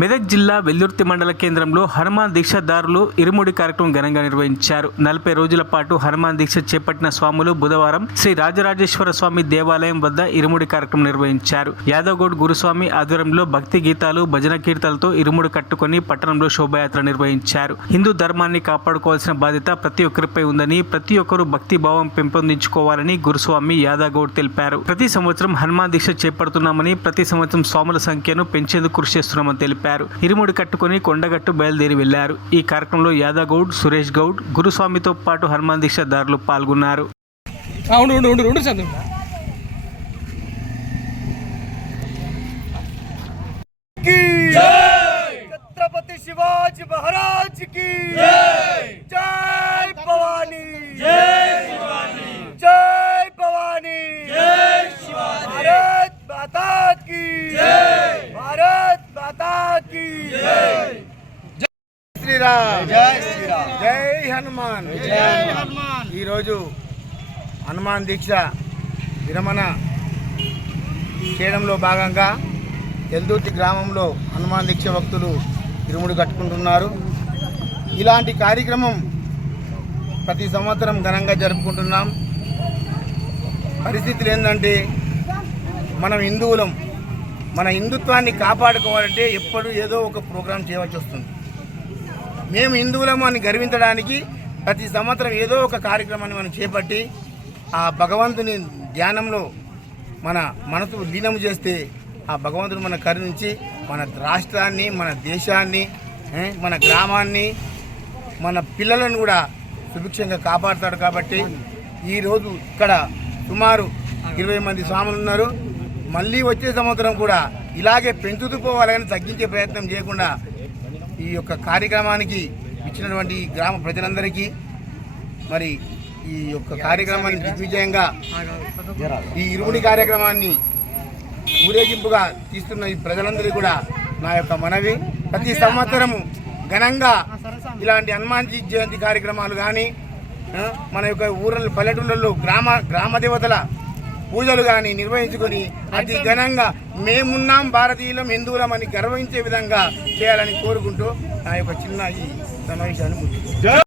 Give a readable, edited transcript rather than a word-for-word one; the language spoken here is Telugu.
మెదక్ జిల్లా వెల్దుర్తి మండల కేంద్రంలో హనుమాన్ దీక్షదారులు ఇరుముడి కార్యక్రమం ఘనంగా నిర్వహించారు. 40 రోజుల పాటు హనుమాన్ దీక్ష చేపట్టిన స్వాములు బుధవారం శ్రీ రాజరాజేశ్వర స్వామి దేవాలయం వద్ద ఇరుముడి కార్యక్రమం నిర్వహించారు. యాదవ్గౌడ్ గురుస్వామి ఆధ్వర్యంలో భక్తి గీతాలు, భజన కీర్తనలతో ఇరుముడి కట్టుకుని పట్టణంలో శోభయాత్ర నిర్వహించారు. హిందూ ధర్మాన్ని కాపాడుకోవాల్సిన బాధ్యత ప్రతి ఒక్కరిపై ఉందని, ప్రతి ఒక్కరూ భక్తి భావం పెంపొందించుకోవాలని గురుస్వామి యాదవ్గౌడ్ తెలిపారు. ప్రతి సంవత్సరం హనుమాన్ దీక్ష చేపడుతున్నామని, ప్రతి సంవత్సరం స్వాముల సంఖ్యను పెంచేందుకు కృషి చేస్తున్నామని తెలిపారు. ఇరుముడి కట్టుకుని కొండగట్టు బయలుదేరి వెళ్లారు. ఈ కార్యక్రమంలో యాదవ్గౌడ్, సురేష్ గౌడ్, గురుస్వామితో పాటు హనుమాన్ దీక్షదారులు పాల్గొన్నారు. छत्रपति शिवाजी महाराज की जय भवानी, जय भवानी, भारत माता की जय, भारत माता की जय, శ్రీరామ్, జై శ్రీరామ్, జై హనుమాన్, జై హనుమాన్. ఈరోజు హనుమాన్ దీక్ష విరమణ చేయడంలో భాగంగా వెల్దుర్తి గ్రామంలో హనుమాన్ దీక్ష భక్తులు ఇరుముడి కట్టుకుంటున్నారు. ఇలాంటి కార్యక్రమం ప్రతి సంవత్సరం ఘనంగా జరుపుకుంటున్నాం. పరిస్థితులు ఏంటంటే మనం హిందువులం, మన హిందుత్వాన్ని కాపాడుకోవాలంటే ఎప్పుడు ఏదో ఒక ప్రోగ్రాం చేయవలసి వస్తుంది. మేము హిందువులము అని గర్వించడానికి ప్రతి సంవత్సరం ఏదో ఒక కార్యక్రమాన్ని మనం చేపట్టి ఆ భగవంతుని ధ్యానంలో మన మనసు లీనం చేస్తే ఆ భగవంతుడు మన కరుణించి మన రాష్ట్రాన్ని, మన దేశాన్ని, మన గ్రామాన్ని, మన పిల్లలను కూడా సుభిక్షంగా కాపాడుతాడు. కాబట్టి ఈరోజు ఇక్కడ సుమారు 20 మంది స్వాములు ఉన్నారు. మళ్ళీ వచ్చే సంవత్సరం కూడా ఇలాగే పెంచుతూ పోవాలని, తగ్గించే ప్రయత్నం చేయకుండా ఈ యొక్క కార్యక్రమానికి ఇచ్చినటువంటి గ్రామ ప్రజలందరికీ, మరి ఈ యొక్క కార్యక్రమాన్ని దిగ్విజయంగా ఈ ఇరుముడి కార్యక్రమాన్ని ఊరేగింపుగా తీస్తున్న ఈ ప్రజలందరికీ కూడా నా యొక్క మనవి, ప్రతి సంవత్సరము ఘనంగా ఇలాంటి హనుమాన్ జయంతి కార్యక్రమాలు కానీ, మన యొక్క ఊళ్ళ పల్లెటూళ్ళల్లో గ్రామ దేవతల పూజలు కానీ నిర్వహించుకొని అతి ఘనంగా మేమున్నాం, భారతీయులం, హిందువులం అని గర్వించే విధంగా చేయాలని కోరుకుంటూ నా యొక్క చిన్న ఈ సమావేశాన్ని